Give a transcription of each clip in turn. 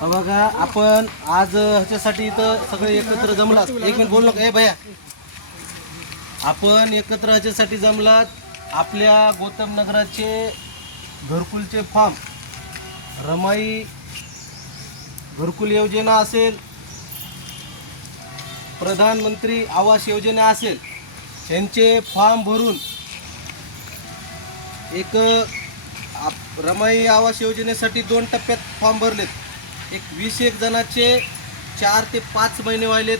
हा बघा आपण आज ह्याच्यासाठी इथं सगळे एकत्र जमलात. एक मिनिट बोल नका. ए भैया. आपण एकत्र ह्याच्यासाठी जमलात. आपल्या गौतम नगराचे घरकुलचे फॉर्म. रमाई घरकुल योजना असेल प्रधानमंत्री आवास योजना असेल यांचे फॉर्म भरून एक आप रमाई आवास योजनेसाठी दोन टप्प्यात फॉर्म भरलेत. एक वीस एक जणाचे चार ते पाच महिने व्हायलेत.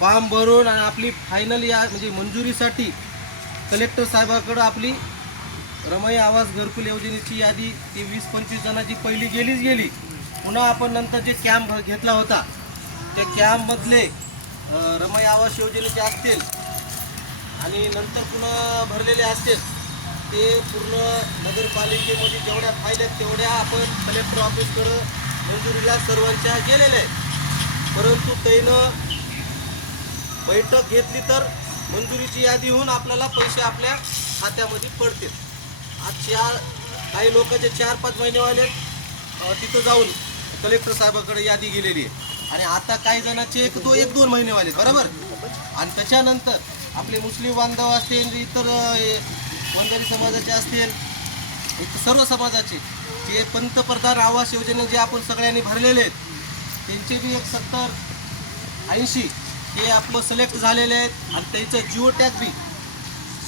फॉर्म भरून आणि आपली फायनल या म्हणजे मंजुरीसाठी कलेक्टर साहेबाकडं आपली रमाई आवास घरकुल योजनेची यादी ती वीस पंचवीस जणांची पहिली गेलीच गेली. पुन्हा आपण नंतर जे कॅम्प घेतला होता त्या कॅम्पमधले रमाई आवास योजनेचे असतील आणि नंतर पुन्हा भरलेले असतील ते पूर्ण नगरपालिकेमध्ये जेवढ्या फायद्यात तेवढ्या आपण कलेक्टर ऑफिसकडं मंजुरीला सर्वांच्या गेलेल्या आहेत. परंतु त्यानं बैठक घेतली तर मंजुरीची यादी होऊन आपल्याला पैसे आपल्या खात्यामध्ये पडतील. आज चार काही जे चार पाच महिनेवाले तिथं जाऊन कलेक्टर साहेबाकडे यादी गेलेली आहे. आणि आता काही जणांचे एक दो एक दोन महिनेवाले बरोबर? आणि त्याच्यानंतर आपले मुस्लिम बांधव असतील इतर वंजारी समाजाचे असतील एक सर्व समाजाचे जे पंतप्रधान आवास योजने जे आपण सगळ्यांनी भरलेले आहेत त्यांचे बी एक सत्तर ऐंशी हे आपलं सिलेक्ट झालेले आहेत आणि त्यांचं जिओ टॅग बी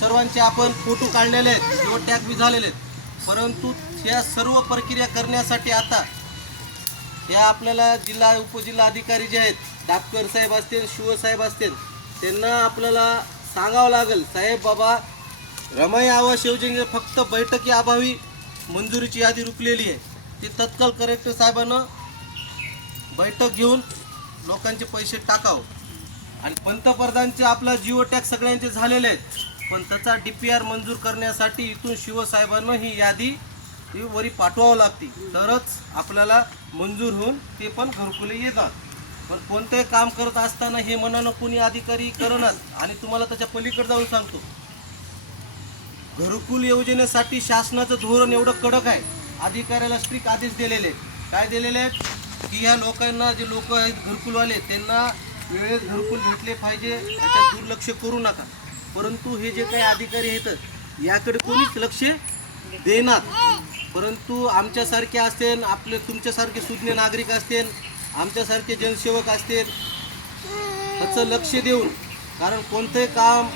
सर्वांचे आपण फोटो काढलेले आहेत जिओ टॅग बी झालेले आहेत. परंतु ह्या सर्व प्रक्रिया करण्यासाठी आता या आपल्याला जिल्हा उपजिल्हा अधिकारी जे आहेत डापकर साहेब असतील शिवसाहेब असतील त्यांना आपल्याला सांगावं लागेल साहेब बाबा रमया आवास योजने फक्त बैठकी अभावी मंजुरीची यादी रुकलेली आहे. ती तत्काळ कलेक्टर साहेबानं बैठक घेऊन लोकांचे पैसे टाकावं. आणि पंतप्रधानचे आपला जिओ टॅक्स सगळ्यांचे झालेले आहेत. पण त्याचा डी पी आर मंजूर करण्यासाठी इथून शिवसाहेबांना ही यादी ही वरी पाठवावं लागते. तरच आपल्याला मंजूर होऊन ते पण घरकुले येतात. पण कोणतंही काम करत असताना हे मनानं कोणी अधिकारी करणच आणि तुम्हाला त्याच्या पलीकडे जाऊन सांगतो. घरकुल योजनेसाठी शासनाचं धोरण एवढं कडक आहे. अधिकाऱ्याला स्ट्रिक आदेश दिलेले काय दिलेले आहेत? की ह्या लोकांना जे लोक आहेत घरकुलवाले त्यांना वेळेत घरकुल भेटले पाहिजे त्याच्यात दुर्लक्ष करू नका. परंतु हे जे काही अधिकारी आहेत याकडे कोणीच लक्ष देणार. परंतु आमच्यासारखे असतील आपले तुमच्यासारखे सुज्ञ नागरिक असतील आमच्यासारखे जनसेवक असतील त्याचं लक्ष देऊन कारण कोणतंही काम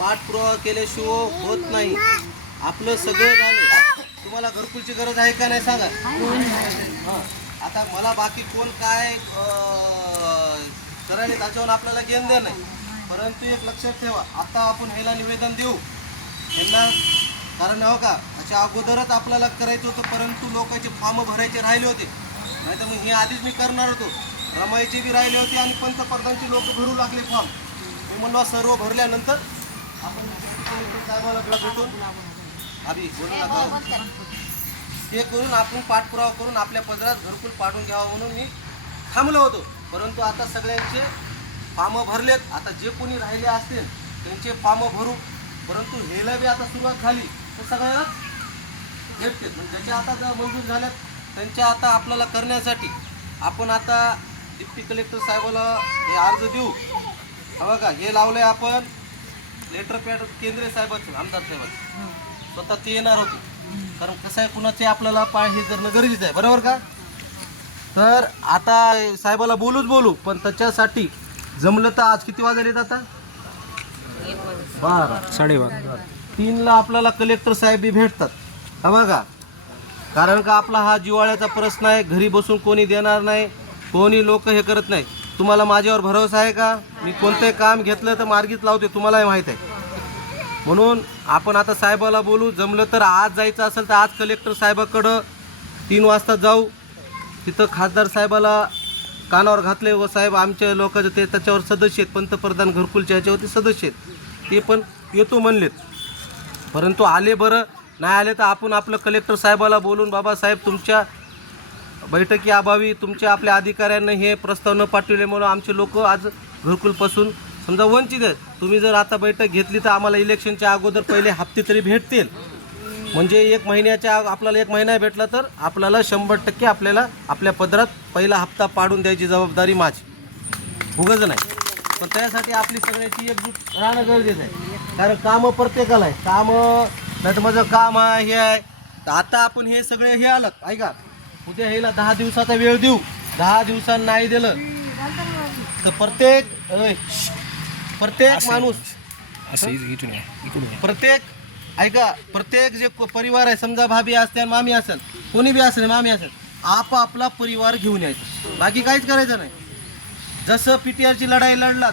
पाठपुरावा केल्याशिवाय होत नाही. आपलं सगळं झालं. तुम्हाला घरकुलची गरज आहे का नाही सांगा? हां. आता मला बाकी कोण काय अं, करायला त्याच्यावर आपल्याला घेऊन देणं नाही. परंतु एक लक्षात ठेवा आता आपण ह्याला निवेदन देऊ. यांना कारण हो का अशा अगोदरच आपल्याला करायचं होतं परंतु लोकांचे फॉर्म भरायचे राहिले होते. नाही तर मग हे आधीच मी करणार होतो. रमायचे बी राहिले होते आणि पंतप्रधानचे लोक भरू लागले फॉर्म. मी म्हणलो सर्व भरल्यानंतर ते करून आपण पाठपुरावा करून आपल्या पदरात घरकुल पाडून घ्यावा म्हणून मी थांबलो होतो. परंतु आता सगळ्यांचे फॉर्म भरलेत. आता जे कोणी राहिले असतील त्यांचे फॉर्म भरू. परंतु हेला बी आता सुरुवात झाली. तर सगळ्यांना भेटते ज्याच्या आता जर मंजूर झाल्यात त्यांच्या आता आपल्याला करण्यासाठी आपण आता डिप्टी कलेक्टर साहेबाला हे अर्ज देऊ. हा बघा हे लावलंय आपण. लेटर पॅड केंद्रीय साहेबाचं आमदार साहेबाचं. स्वतः ते येणार होते. कारण कसं आहे कुणाचे आपल्याला पाय हे करणं गरजेचं आहे बरोबर का? तर आता साहेबाला बोलूच बोलू पण त्याच्यासाठी जमलं तर आज किती वाजले आता? बारा. साडेबारा. तीनला आपल्याला कलेक्टर साहेब बी भेटतात. हा बघा. कारण का आपला हा जिवाळ्याचा प्रश्न आहे घरी बसून कोणी देणार नाही कोणी लोक हे करत नाही. तुम्हाला माझ्यावर भरोसा आहे का? मी कोणतंही काम घेतलं तर मार्गीत लावते तुम्हालाही माहीत आहे. म्हणून आपण आता साहेबाला बोलू जमलं तर आज जायचं असेल तर आज कलेक्टर साहेबाकडं तीन वाजता जाऊ. तिथं खासदार साहेबाला कानावर घातले व साहेब आमच्या लोकांचे ते त्याच्यावर सदस्य आहेत पंतप्रधान घरकुलच्या ह्याच्यावरती सदस्य आहेत. ते पण येतो म्हणलेत. परंतु आले बरं नाही आले तर आपण आपलं कलेक्टर साहेबाला बोलून बाबासाहेब तुमच्या बैठकी अभावी तुमच्या आपल्या अधिकाऱ्यांना हे प्रस्ताव न पाठवल्यामुळं आमचे लोक आज घरकुलपासून समजा वंचित आहेत. तुम्ही जर आता बैठक घेतली तर आम्हाला इलेक्शनच्या अगोदर पहिले हप्ते तरी भेटतील. म्हणजे एक महिन्याच्या आग- आपल्याला एक महिना भेटला तर आपल्याला शंभर टक्के आपल्याला आपल्या पदरात पहिला हप्ता पाडून द्यायची जबाबदारी माझी. उगच नाही. पण त्यासाठी आपली सगळ्याची एकजूट राहणं गरजेचं आहे. कारण कामं प्रत्येकाला आहे कामं नाही तर माझं काम आहे हे आहे. तर आता आपण हे सगळे हे आलं. ऐका. उद्या ह्याला दहा दिवसाचा वेळ देऊ. दहा दिवसांनी नाही दिलं. तर प्रत्येक अय, प्रत्येक माणूस असं इथून इथून या, इकडून या. प्रत्येक ऐका प्रत्येक जे परिवार आहे समजा भाभी असते आणि मामी असेल कोणी बी असेल मामी असेल आपापला परिवार घेऊन यायचं. बाकी काहीच करायचं नाही. जसं पी टी आरची लढाई लढलात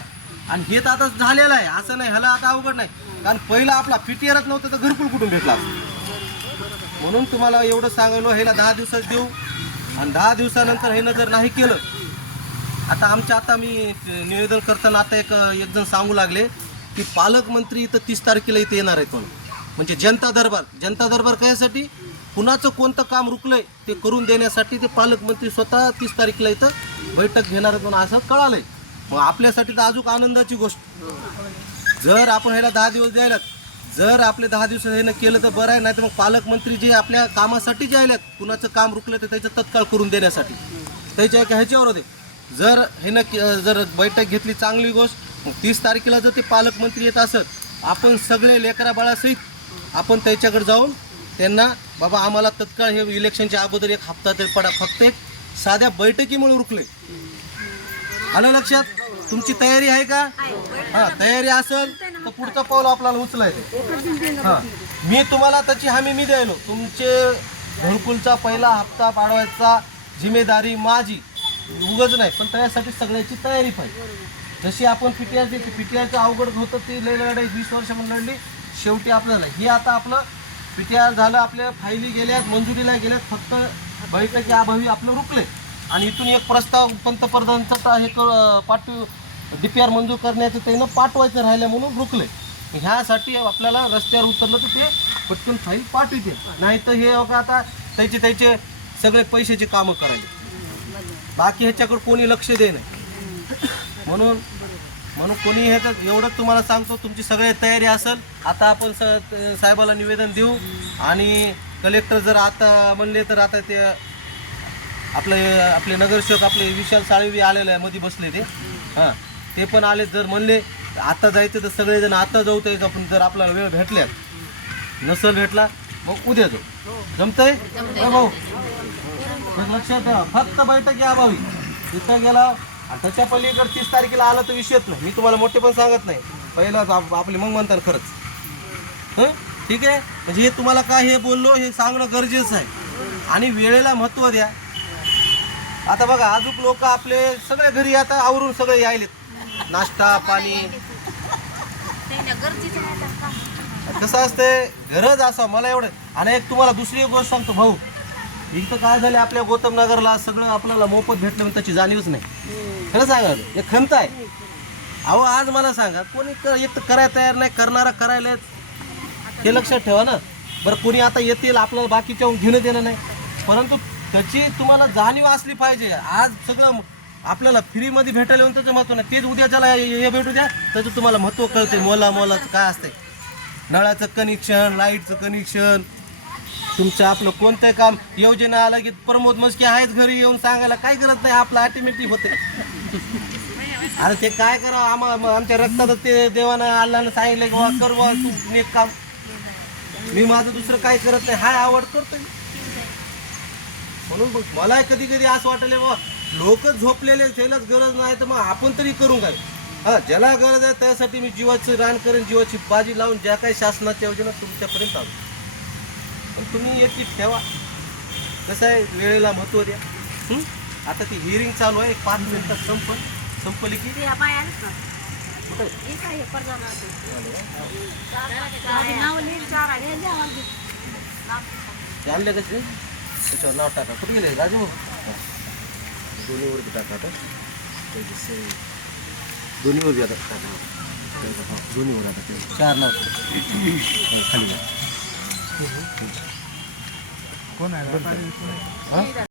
आणि हे तर आता झालेलं आहे असं नाही ह्याला आता अवघड नाही. कारण पहिला आपला पी टी आरच नव्हतं तर घरकुल कुठून भेटला? असता. म्हणून तुम्हाला एवढं सांगलो ह्याला दहा दिवसात देऊ. आणि दहा दिवसानंतर हे जर नाही केलं. आता आमच्या आता मी निवेदन करताना आता एक एक जण सांगू लागले की पालकमंत्री इथं तीस तारखेला इथे येणार आहेत म्हणून म्हणजे जनता दरबार. जनता दरबार कशासाठी? कुणाचं कोणतं काम रुकलंय ते करून देण्यासाठी ते पालकमंत्री स्वतः तीस तारखेला इथं बैठक घेणार आहेत म्हणून असं कळालंय. मग आपल्यासाठी तर अजून आनंदाची गोष्ट. जर आपण ह्याला दहा दिवस द्यायला जर आपले दहा दिवस ह्यानं केलं तर बरं आहे नाही तर मग पालकमंत्री जे आपल्या कामासाठी जे आल्यात कुणाचं काम रुकलं तर त्याचं तत्काळ करून देण्यासाठी. त्याच्या एका ह्याच्यावर होते. जर ह्यानं के- जर बैठक घेतली चांगली गोष्ट मग तीस तारखेला जर ते पालकमंत्री येत असत आपण सगळे लेकरा बाळासहित आपण त्याच्याकडे जाऊन त्यांना बाबा आम्हाला तत्काळ हे इलेक्शनच्या अगोदर एक हप्ता तरी पडा फक्त एक साध्या बैठकीमुळे रुकले. आलं लक्षात? तुमची तयारी आहे का? हा तयारी असेल तर पुढचं पाऊल आपल्याला उचलायचं हा. मी तुम्हाला त्याची हमी मी द्यायलो तुमचे घरकुलचा पहिला हप्ता पाडवायचा जिम्मेदारी माझी. उगच नाही पण त्यासाठी सगळ्याची तयारी पाहिजे. जशी आपण पीटीआर देते आरचं अवघड होतं ती लय लढाई वीस वर्ष म्हणून लढली. शेवटी आपल्याला हे आता आपलं पीटीआर झालं आपल्या फायली गेल्यात मंजुरीला गेल्यात फक्त बैठकी अभावी आपलं रुकले आणि इथून एक प्रस्ताव पंतप्रधानांचा हे क- पाठवू डी पी आर मंजूर करण्याचं त्यानं पाठवायचं राहिलं म्हणून रुकले ह्यासाठी आपल्याला रस्त्यावर उतरलं तर ते पटकन फाईल पाठवते. नाही तर हे आता त्याचे त्याचे सगळे पैशाचे कामं करायचे बाकी ह्याच्याकडे कोणी लक्ष दे नाही. म्हणून म्हणून कोणी ह्याच्यात एवढंच तुम्हाला सांगतो तुमची सगळी तयारी असेल आता आपण स साहेबाला निवेदन देऊ. आणि कलेक्टर जर आता म्हणले तर आता ते आपले आपले नगरसेवक आपले विशाल साळवी आलेले आहे मध्ये बसले ते. हां. ते पण आले जर म्हणले आता जायचं तर सगळेजण आता जाऊ तर आपण जर आपल्याला वेळ भेटल्यात नसल भेटला मग उद्या जाऊ. जमतंय? हो भाऊ. लक्षात ठेवा फक्त बैठकी अभावी. तिथं गेला त्याच्या पलीकडे तीस तारखेला आलं तर विषयच नाही. मी तुम्हाला मोठे पण सांगत नाही. पहिलाच आप- आपले मग म्हणतात खरंच. हं? ठीक आहे? म्हणजे हे तुम्हाला काय हे बोललो हे सांगणं गरजेचं आहे. आणि वेळेला महत्त्व द्या. आता बघा अजून लोक आपले सगळे घरी आता आवरून सगळे यायलेत. नाश्ता पाणी. कसं असते गरज असं मला एवढं. आणि एक तुम्हाला दुसरी एक गोष्ट सांगतो भाऊ. इथं काय झालं आपल्या गौतम नगरला सगळं आपल्याला मोफत भेटलं त्याची जाणीवच नाही. खरं सांगा हे खंत आहे. अहो आज मला सांगा कोणी एक तर करायला तयार नाही करणारा करायला हे लक्षात ठेवा ना. बरं कोणी आता येतील आपल्याला बाकीच्या घेणं देणं नाही. परंतु त्याची तुम्हाला जाणीव असली पाहिजे. आज सगळं आपल्याला फ्रीमध्ये भेटायला येऊन त्याचं महत्त्व नाही. तेच उद्या त्याला हे भेटू द्या त्याचं तुम्हाला महत्त्व कळते. मोला मोलाचं काय असते नळाचं कनेक्शन लाईटचं कनेक्शन तुमचं आपलं कोणतं काम. योजना आलं की प्रमोद मस्की आहेच घरी येऊन सांगायला काय करत नाही आपलं ऑटोमॅटिक होते अरे ते काय करा आम्हा मग आमच्या रक्तात ते देवानं आल्यानं सांगितलं की वा कर वा तू नेक काम. मी माझं दुसरं काय करत नाही. हाय आवड करतोय म्हणून मला कधी कधी असं वाटलं बा लोक झोपलेले त्यालाच गरज नाही तर मग आपण तरी करू काय? हा ज्याला गरज आहे त्यासाठी मी जीवाचं रान करेन जीवाची बाजी लावून ज्या काही शासनाच्या योजना तुमच्यापर्यंत आणू. पण तुम्ही याची ठेवा. कसं आहे वेळेला महत्त्व द्या. हं? आता ती हिअरिंग चालू आहे पाच मिनिटात संप संपली की? आणले कसे त्याच्यावर नाव टाका. कुठे गेले? राजू? दोन्हीवर बी टाका आता. दोन्हीवर बी आता टाका. दोन्हीवर आता ते. चार नाव खाली. कोण आहे?